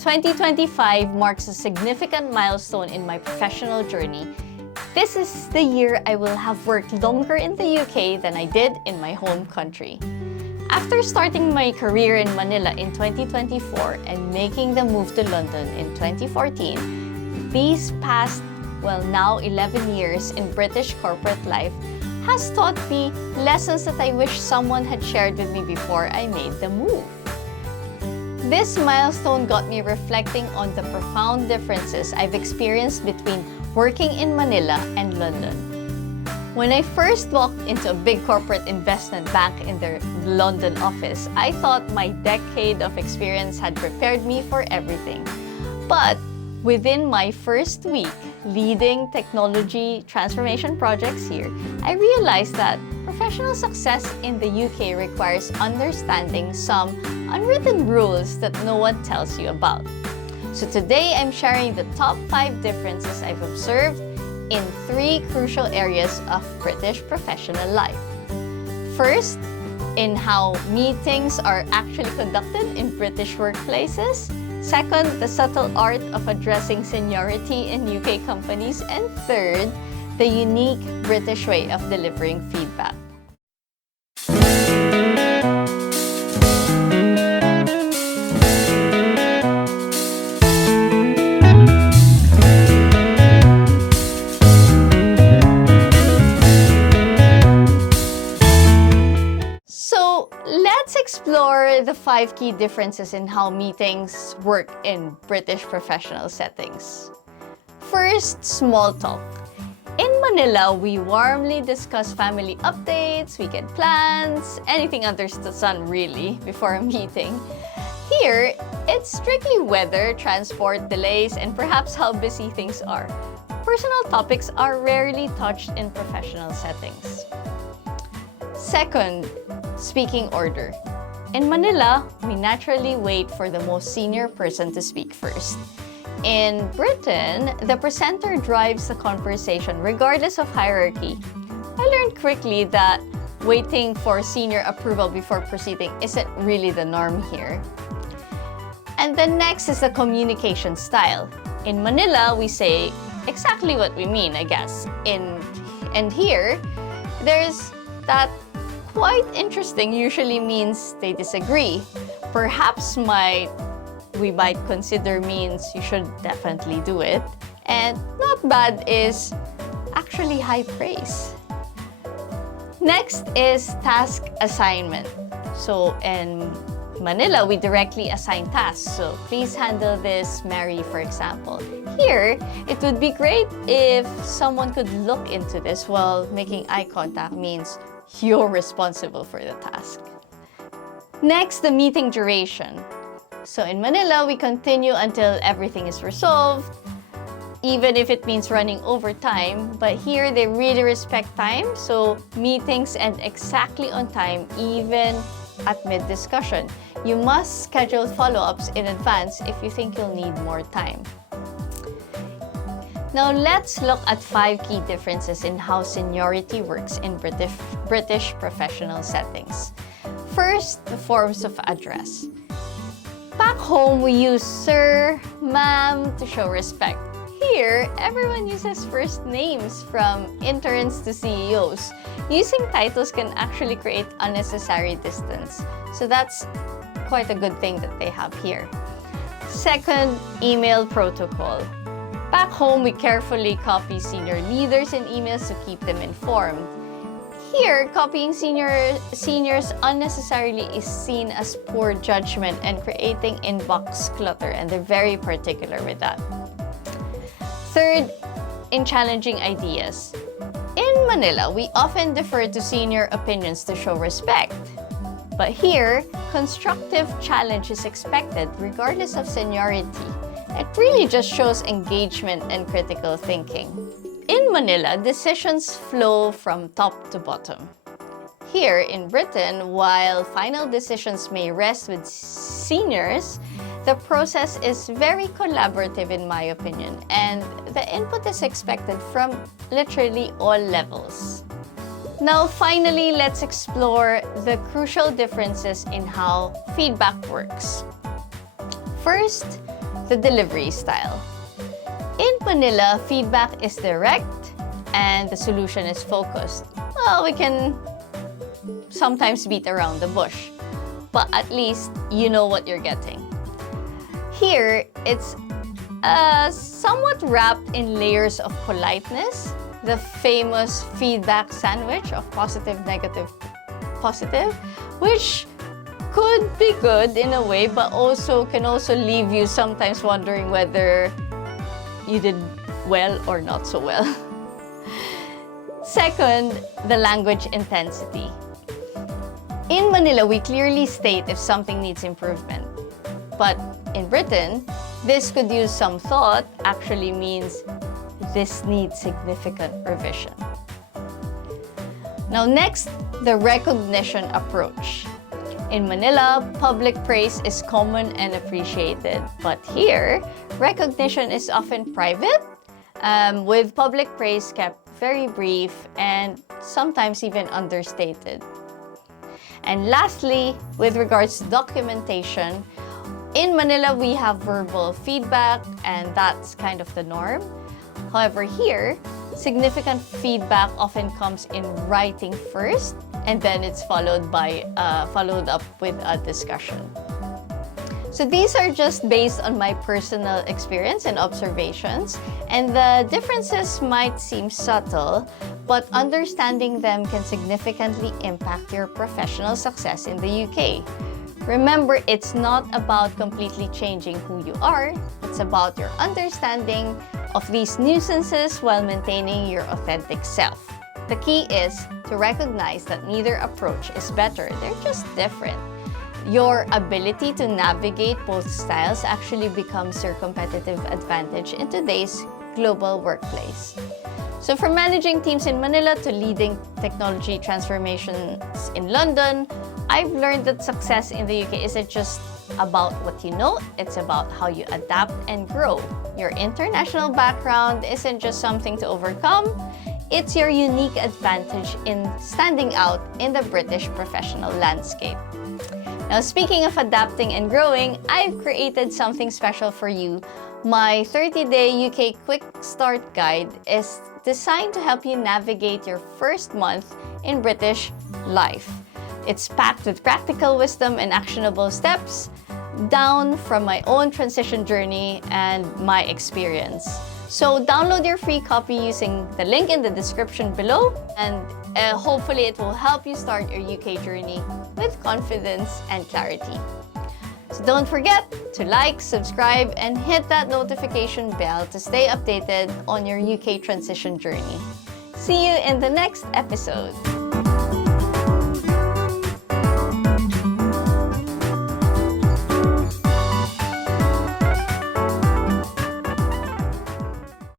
2025 marks a significant milestone in my professional journey. This is the year I will have worked longer in the UK than I did in my home country. After starting my career in Manila in 2024 and making the move to London in 2014, these past, now 11 years in British corporate life has taught me lessons that I wish someone had shared with me before I made the move. This milestone got me reflecting on the profound differences I've experienced between working in Manila and London. When I first walked into a big corporate investment bank in their London office, I thought my decade of experience had prepared me for everything. But within my first week leading technology transformation projects here, I realized that professional success in the UK requires understanding some unwritten rules that no one tells you about. So today, I'm sharing the top 5 differences I've observed in 3 crucial areas of British professional life. First, in how meetings are actually conducted in British workplaces. Second, the subtle art of addressing seniority in UK companies. And third, the unique British way of delivering feedback. Let's explore the 5 key differences in how meetings work in British professional settings. First, small talk. In Manila, we warmly discuss family updates, weekend plans, anything under the sun really before a meeting. Here, it's strictly weather, transport delays, and perhaps how busy things are. Personal topics are rarely touched in professional settings. Second, speaking order. In Manila, we naturally wait for the most senior person to speak first. In Britain, the presenter drives the conversation regardless of hierarchy. I learned quickly that waiting for senior approval before proceeding isn't really the norm here. And the next is the communication style. In Manila, we say exactly what we mean, I guess. And here, there's that quite interesting usually means they disagree. Perhaps we might consider means you should definitely do it. And not bad is actually high praise. Next is task assignment. So in Manila, we directly assign tasks. So please handle this, Mary, for example. Here, it would be great if someone could look into this while making eye contact means you're responsible for the task. Next, the meeting duration. So in Manila, we continue until everything is resolved, even if it means running over time. But here, they really respect time, so meetings end exactly on time, even at mid-discussion. You must schedule follow-ups in advance if you think you'll need more time. Now, let's look at 5 key differences in how seniority works in British professional settings. First, the forms of address. Back home, we use sir, ma'am to show respect. Here, everyone uses first names from interns to CEOs. Using titles can actually create unnecessary distance. So that's quite a good thing that they have here. Second, email protocol. Back home, we carefully copy senior leaders in emails to keep them informed. Here, copying seniors unnecessarily is seen as poor judgment and creating inbox clutter, and they're very particular with that. Third, in challenging ideas. In Manila, we often defer to senior opinions to show respect. But here, constructive challenge is expected regardless of seniority. It really just shows engagement and critical thinking. In Manila, decisions flow from top to bottom. Here in Britain, while final decisions may rest with seniors, the process is very collaborative in my opinion, and the input is expected from literally all levels. Now, finally, let's explore the crucial differences in how feedback works. First, the delivery style. In Manila, feedback is direct and the solution is focused. Well, we can sometimes beat around the bush, but at least you know what you're getting. Here, it's somewhat wrapped in layers of politeness, the famous feedback sandwich of positive, negative, positive, which could be good in a way, but can also leave you sometimes wondering whether you did well or not so well. Second, the language intensity. In Manila, we clearly state if something needs improvement. But in Britain, this could use some thought actually means this needs significant revision. Now next, the recognition approach. In Manila, public praise is common and appreciated. But here, recognition is often private, with public praise kept very brief and sometimes even understated. And lastly, with regards to documentation, in Manila, we have verbal feedback, and that's kind of the norm. However, here, significant feedback often comes in writing first, and then it's followed up with a discussion. So these are just based on my personal experience and observations, and the differences might seem subtle, but understanding them can significantly impact your professional success in the UK. Remember, it's not about completely changing who you are, it's about your understanding of these nuisances while maintaining your authentic self. The key is to recognize that neither approach is better, they're just different. Your ability to navigate both styles actually becomes your competitive advantage in today's global workplace. So from managing teams in Manila to leading technology transformations in London, I've learned that success in the UK isn't just about what you know, it's about how you adapt and grow. Your international background isn't just something to overcome, it's your unique advantage in standing out in the British professional landscape. Now, speaking of adapting and growing, I've created something special for you. My 30-day UK Quick Start Guide is designed to help you navigate your first month in British life. It's packed with practical wisdom and actionable steps down from my own transition journey and my experience. So download your free copy using the link in the description below, and hopefully it will help you start your UK journey with confidence and clarity. So don't forget to like, subscribe, and hit that notification bell to stay updated on your UK transition journey. See you in the next episode.